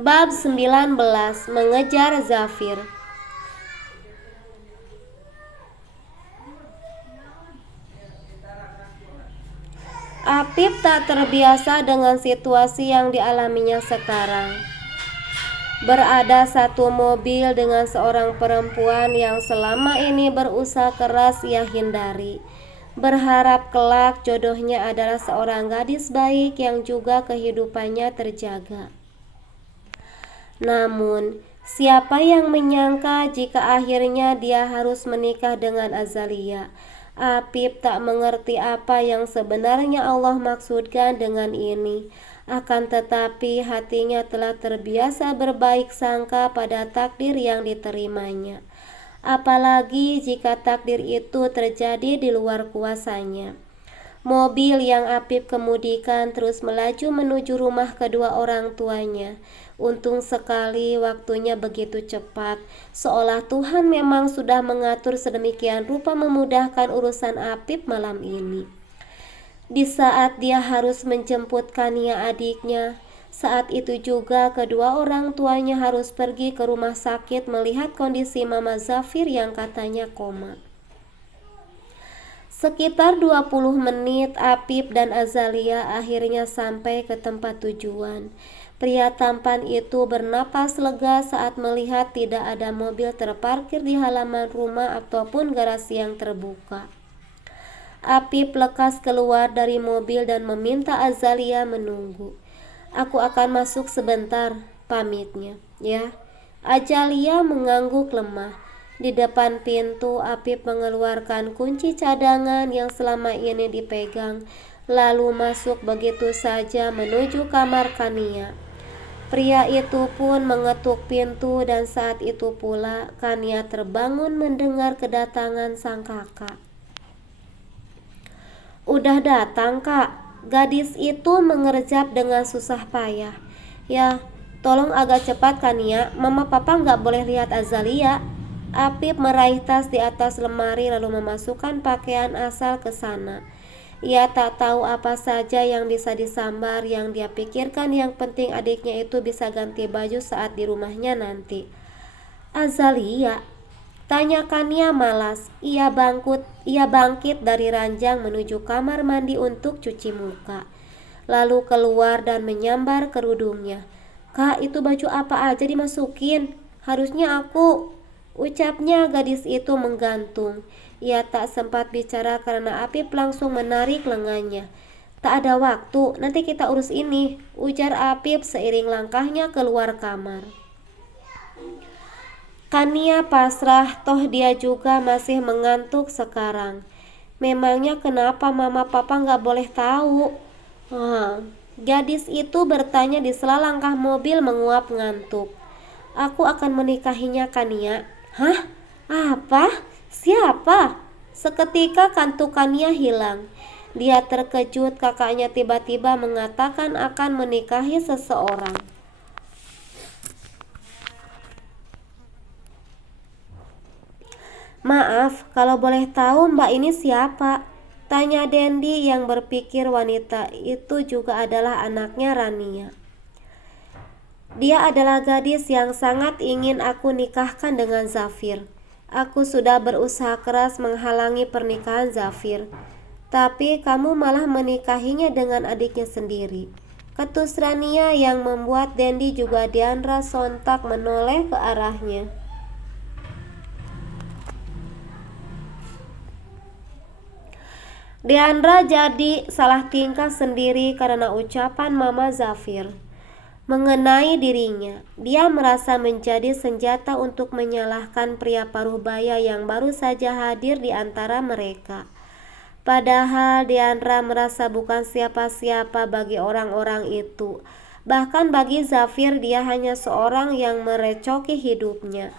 Bab 19. Mengejar Zafir. Apip tak terbiasa dengan situasi yang dialaminya sekarang. Berada satu mobil dengan seorang perempuan yang selama ini berusaha keras ia hindari. Berharap kelak jodohnya adalah seorang gadis baik yang juga kehidupannya terjaga. Namun, siapa yang menyangka jika akhirnya dia harus menikah dengan Azalia? Apip tak mengerti apa yang sebenarnya Allah maksudkan dengan ini. Akan tetapi hatinya telah terbiasa berbaik sangka pada takdir yang diterimanya. Apalagi jika takdir itu terjadi di luar kuasanya. Mobil yang Apip kemudikan terus melaju menuju rumah kedua orang tuanya. Untung sekali waktunya begitu cepat, seolah Tuhan memang sudah mengatur sedemikian rupa memudahkan urusan Apip malam ini. Di saat dia harus menjemput Kania adiknya, saat itu juga kedua orang tuanya harus pergi ke rumah sakit melihat kondisi Mama Zafir yang katanya koma. Sekitar 20 menit Apip dan Azalia akhirnya sampai ke tempat tujuan. Pria tampan itu bernapas lega saat melihat tidak ada mobil terparkir di halaman rumah ataupun garasi yang terbuka. Apip lekas keluar dari mobil dan meminta Azalia menunggu. "Aku akan masuk sebentar," pamitnya. "Ya." Azalia mengangguk lemah. Di depan pintu, Apip mengeluarkan kunci cadangan yang selama ini dipegang, lalu masuk begitu saja menuju kamar Kania. Pria itu pun mengetuk pintu dan saat itu pula Kania terbangun mendengar kedatangan sang kakak. "Udah datang, Kak?" Gadis itu mengerjap dengan susah payah. "Ya, tolong agak cepat Kania, Mama Papa nggak boleh lihat Azalia." Apip meraih tas di atas lemari lalu memasukkan pakaian asal ke sana. Ia tak tahu apa saja yang bisa disambar, yang dia pikirkan yang penting adiknya itu bisa ganti baju saat di rumahnya nanti. "Azalia?" tanyakannya malas. Ia bangkit dari ranjang menuju kamar mandi untuk cuci muka, lalu keluar dan menyambar kerudungnya. "Kak, itu baju apa aja dimasukin? Harusnya aku," ucapnya gadis itu menggantung. Ia tak sempat bicara karena Apip langsung menarik lengannya. "Tak ada waktu, nanti kita urus ini," ujar Apip seiring langkahnya keluar kamar. Kania pasrah, toh dia juga masih mengantuk sekarang. Memangnya kenapa Mama Papa nggak boleh tahu? Gadis itu bertanya di sela langkah mobil menguap ngantuk. "Aku akan menikahinya, Kania." "Hah? Apa? Siapa?" Seketika kantukannya hilang. Dia terkejut kakaknya tiba-tiba mengatakan akan menikahi seseorang. "Maaf, kalau boleh tahu Mbak ini siapa?" tanya Dendi yang berpikir wanita itu juga adalah anaknya Rania. "Dia adalah gadis yang sangat ingin aku nikahkan dengan Zafir. Aku sudah berusaha keras menghalangi pernikahan Zafir, tapi kamu malah menikahinya dengan adiknya sendiri," ketus Rania yang membuat Dendi juga Diandra sontak menoleh ke arahnya. Diandra jadi salah tingkah sendiri karena ucapan Mama Zafir mengenai dirinya. Dia merasa menjadi senjata untuk menyalahkan pria paruh baya yang baru saja hadir di antara mereka. Padahal Diandra merasa bukan siapa-siapa bagi orang-orang itu. Bahkan bagi Zafir dia hanya seorang yang merecoki hidupnya.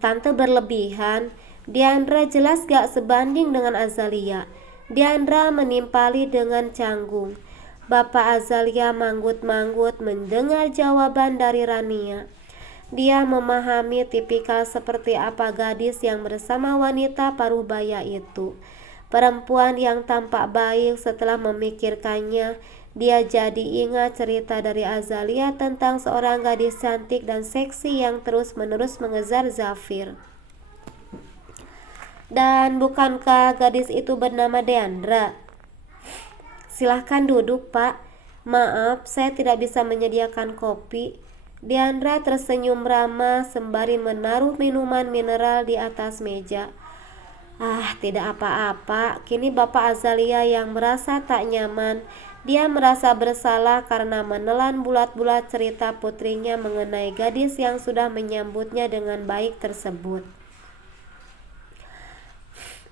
Tante berlebihan. Diandra jelas gak sebanding dengan Azalia. Diandra menimpali dengan canggung. Bapak Azalia manggut-manggut mendengar jawaban dari Rania. Dia memahami tipikal seperti apa gadis yang bersama wanita paruh baya itu. Perempuan yang tampak baik setelah memikirkannya, Dia jadi ingat cerita dari Azalia tentang seorang gadis cantik dan seksi yang terus-menerus mengejar Zafir. Dan bukankah gadis itu bernama Deandra? Silahkan duduk, Pak. Maaf, saya tidak bisa menyediakan kopi. Deandra tersenyum ramah sembari menaruh minuman mineral di atas meja. Tidak apa-apa. Kini Bapak Azalia yang merasa tak nyaman. Dia merasa bersalah karena menelan bulat-bulat cerita putrinya mengenai gadis yang sudah menyambutnya dengan baik tersebut.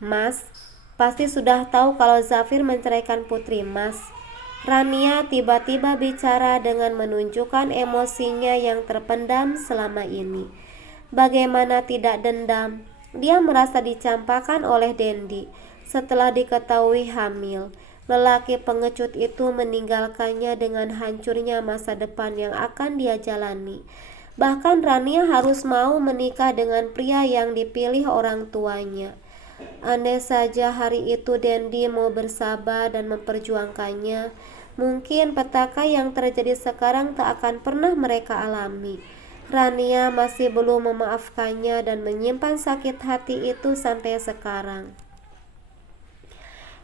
Mas, pasti sudah tahu kalau Zafir menceraikan putri Mas. Rania tiba-tiba bicara dengan menunjukkan emosinya yang terpendam selama ini. Bagaimana tidak dendam? Dia merasa dicampakkan oleh Dendi setelah diketahui hamil. Lelaki pengecut itu meninggalkannya dengan hancurnya masa depan yang akan dia jalani. Bahkan Rania harus mau menikah dengan pria yang dipilih orang tuanya. Andai saja hari itu Dendi mau bersabar dan memperjuangkannya, mungkin petaka yang terjadi sekarang tak akan pernah mereka alami. Rania masih belum memaafkannya dan menyimpan sakit hati itu sampai sekarang.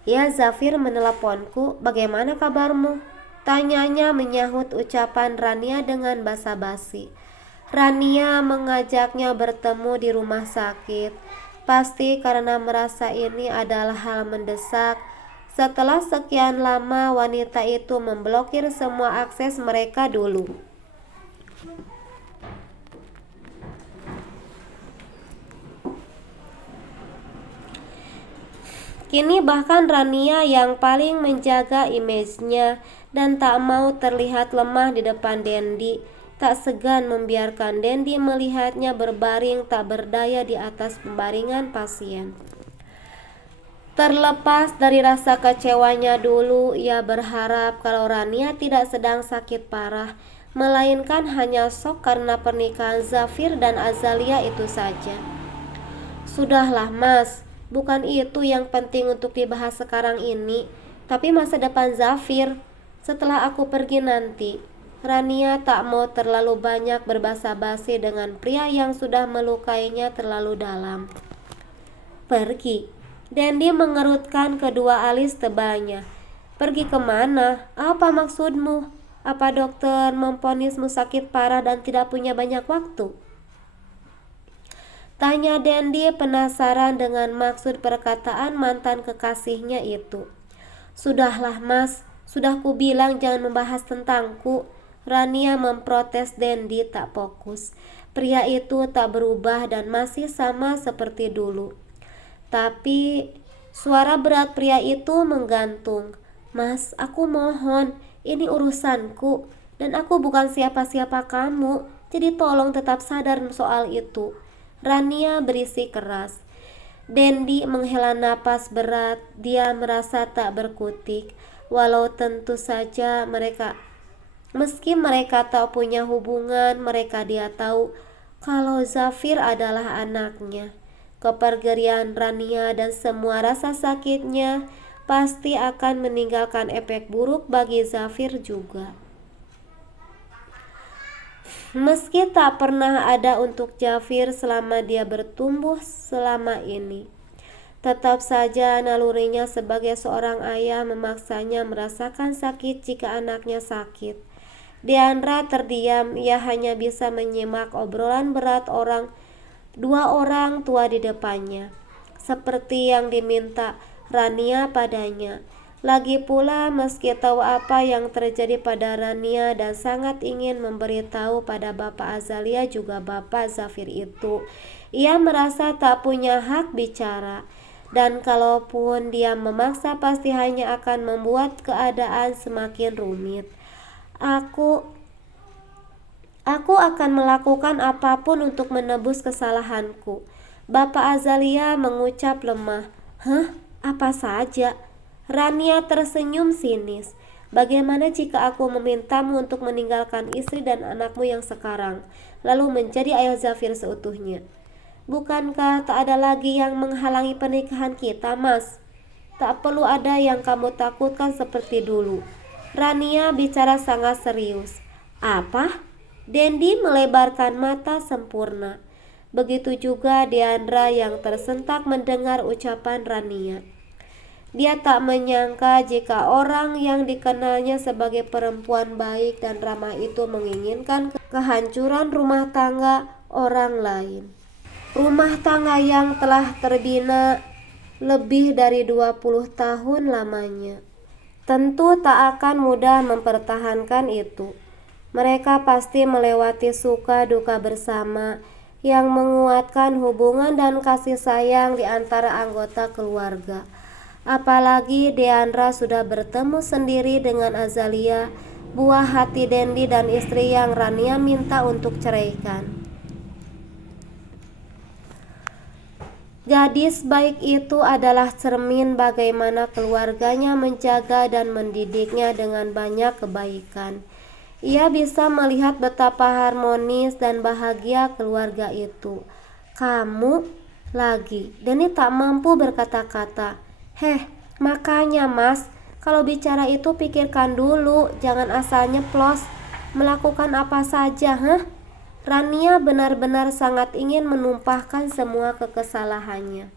Ya, Zafir meneleponku. Bagaimana kabarmu? Tanyanya menyahut ucapan Rania dengan basa-basi. Rania mengajaknya bertemu di rumah sakit. Pasti karena merasa ini adalah hal mendesak. Setelah sekian lama wanita itu memblokir semua akses mereka dulu. Kini bahkan Rania yang paling menjaga image-nya dan tak mau terlihat lemah di depan Dendi, tak segan membiarkan Dendi melihatnya berbaring tak berdaya di atas pembaringan pasien. Terlepas dari rasa kecewanya dulu, ia berharap kalau Rania tidak sedang sakit parah, melainkan hanya shock karena pernikahan Zafir dan Azalia itu saja. Sudahlah Mas, bukan itu yang penting untuk dibahas sekarang ini, tapi masa depan Zafir setelah aku pergi nanti. Rania tak mau terlalu banyak berbasa-basi dengan pria yang sudah melukainya terlalu dalam. Pergi? Dendi mengerutkan kedua alis tebalnya. Pergi kemana? Apa maksudmu? Apa dokter memvonismu sakit parah dan tidak punya banyak waktu? Tanya Dendi penasaran dengan maksud perkataan mantan kekasihnya itu. Sudahlah Mas, sudah ku bilang jangan membahas tentangku. Rania memprotes. Dendi tak fokus. Pria itu tak berubah dan masih sama seperti dulu. Tapi suara berat pria itu menggantung. Mas, aku mohon, ini urusanku dan aku bukan siapa-siapa kamu. Jadi tolong tetap sadar soal itu. Rania berisi keras. Dendi menghela napas berat. Dia merasa tak berkutik. Walau tentu saja meski mereka tak punya hubungan, dia tahu kalau Zafir adalah anaknya. Kepergian Rania dan semua rasa sakitnya pasti akan meninggalkan efek buruk bagi Zafir juga. Meski tak pernah ada untuk Zafir selama dia bertumbuh selama ini, tetap saja nalurinya sebagai seorang ayah memaksanya merasakan sakit jika anaknya sakit. Deandra terdiam. Ia hanya bisa menyimak obrolan berat dua orang tua di depannya, seperti yang diminta Rania padanya. Lagi pula meski tahu apa yang terjadi pada Rania dan sangat ingin memberitahu pada Bapak Azalia juga Bapak Zafir itu, ia merasa tak punya hak bicara. Dan kalaupun dia memaksa pasti hanya akan membuat keadaan semakin rumit. Aku akan melakukan apapun untuk menebus kesalahanku. Bapak Azalia mengucap lemah. Hah? Apa saja? Rania tersenyum sinis. Bagaimana jika aku memintamu untuk meninggalkan istri dan anakmu yang sekarang, lalu menjadi ayah Zafir seutuhnya? Bukankah tak ada lagi yang menghalangi pernikahan kita, Mas? Tak perlu ada yang kamu takutkan seperti dulu. Rania bicara sangat serius. Apa? Dendi melebarkan mata sempurna. Begitu juga Diandra yang tersentak mendengar ucapan Rania. Dia tak menyangka jika orang yang dikenalnya sebagai perempuan baik dan ramah itu menginginkan kehancuran rumah tangga orang lain. Rumah tangga yang telah terbina lebih dari 20 tahun lamanya. Tentu tak akan mudah mempertahankan itu. Mereka pasti melewati suka duka bersama yang menguatkan hubungan dan kasih sayang di antara anggota keluarga. Apalagi Diandra sudah bertemu sendiri dengan Azalia, buah hati Dendi dan istri yang Rania minta untuk ceraikan. Gadis baik itu adalah cermin bagaimana keluarganya menjaga dan mendidiknya dengan banyak kebaikan. Ia bisa melihat betapa harmonis dan bahagia keluarga itu. Kamu lagi, Deni tak mampu berkata-kata. Heh, makanya mas, kalau bicara itu pikirkan dulu, jangan asal nyeplos, melakukan apa saja, Rania benar-benar sangat ingin menumpahkan semua kekesalannya.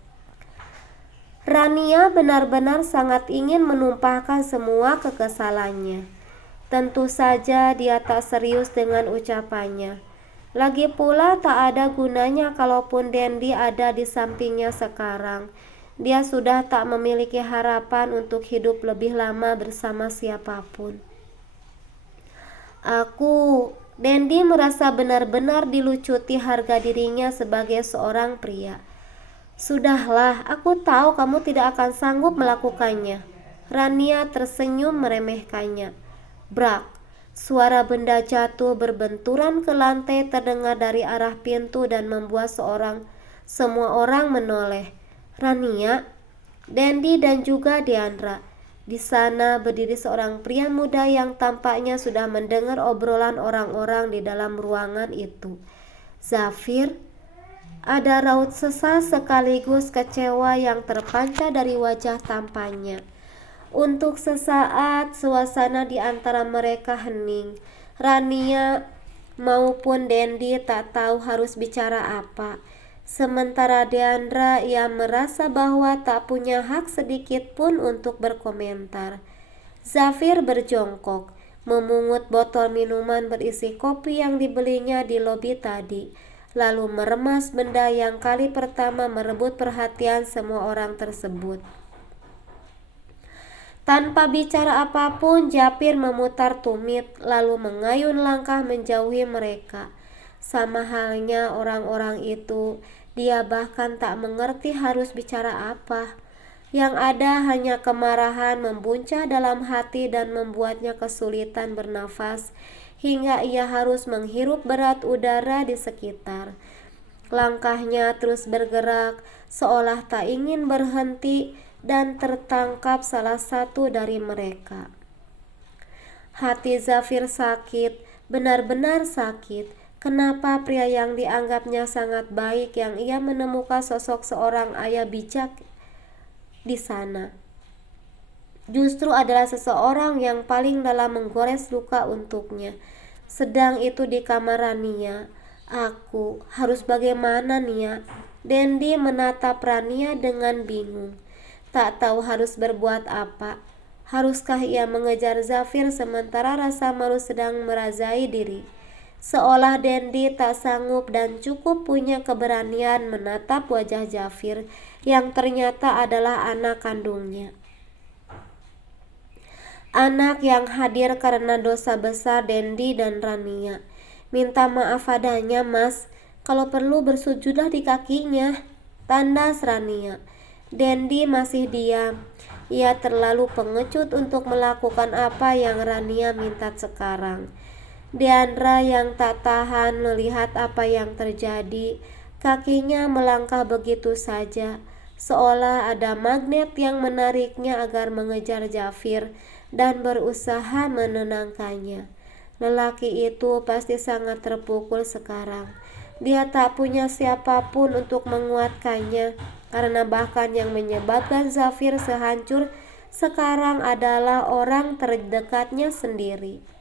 Rania benar-benar sangat ingin menumpahkan semua kekesalannya. Tentu saja dia tak serius dengan ucapannya. Lagi pula tak ada gunanya kalaupun Dendi ada di sampingnya sekarang. Dia sudah tak memiliki harapan untuk hidup lebih lama bersama siapapun. Dendi merasa benar-benar dilucuti harga dirinya sebagai seorang pria. Sudahlah, aku tahu kamu tidak akan sanggup melakukannya. Rania tersenyum meremehkannya. Brak, suara benda jatuh berbenturan ke lantai terdengar dari arah pintu dan membuat semua orang menoleh. Rania, Dendi dan juga Diandra. Di sana berdiri seorang pria muda yang tampaknya sudah mendengar obrolan orang-orang di dalam ruangan itu. Zafir, ada raut sesal sekaligus kecewa yang terpancar dari wajah tampannya. Untuk sesaat suasana di antara mereka hening. Rania maupun Dendi tak tahu harus bicara apa. Sementara Diandra, ia merasa bahwa tak punya hak sedikit pun untuk berkomentar. Zafir berjongkok, memungut botol minuman berisi kopi yang dibelinya di lobi tadi, lalu meremas benda yang kali pertama merebut perhatian semua orang tersebut. Tanpa bicara apapun, Japir memutar tumit, lalu mengayun langkah menjauhi mereka. Sama halnya orang-orang itu, dia bahkan tak mengerti harus bicara apa. Yang ada hanya kemarahan membuncah dalam hati dan membuatnya kesulitan bernafas, hingga ia harus menghirup berat udara di sekitar. Langkahnya terus bergerak, seolah tak ingin berhenti, dan tertangkap salah satu dari mereka. Hati Zafir sakit, benar-benar sakit. Kenapa pria yang dianggapnya sangat baik yang ia menemukan sosok seorang ayah bijak di sana justru adalah seseorang yang paling dalam menggores luka untuknya. Sedang itu di kamar Rania. Aku harus bagaimana, Nia? Dendi menatap Rania dengan bingung. Tak tahu harus berbuat apa. Haruskah ia mengejar Zafir sementara rasa malu sedang merazai diri? Seolah Dendi tak sanggup dan cukup punya keberanian menatap wajah Zafir yang ternyata adalah anak kandungnya. Anak yang hadir karena dosa besar Dendi dan Rania. Minta maaf adanya, Mas. Kalau perlu bersujudlah di kakinya, tandas Rania. Dendi masih diam. Ia terlalu pengecut untuk melakukan apa yang Rania minta sekarang. Diandra yang tak tahan melihat apa yang terjadi, kakinya melangkah begitu saja, seolah ada magnet yang menariknya agar mengejar Zafir dan berusaha menenangkannya. Lelaki itu pasti sangat terpukul sekarang. Dia tak punya siapapun untuk menguatkannya, karena bahkan yang menyebabkan Zafir sehancur sekarang adalah orang terdekatnya sendiri.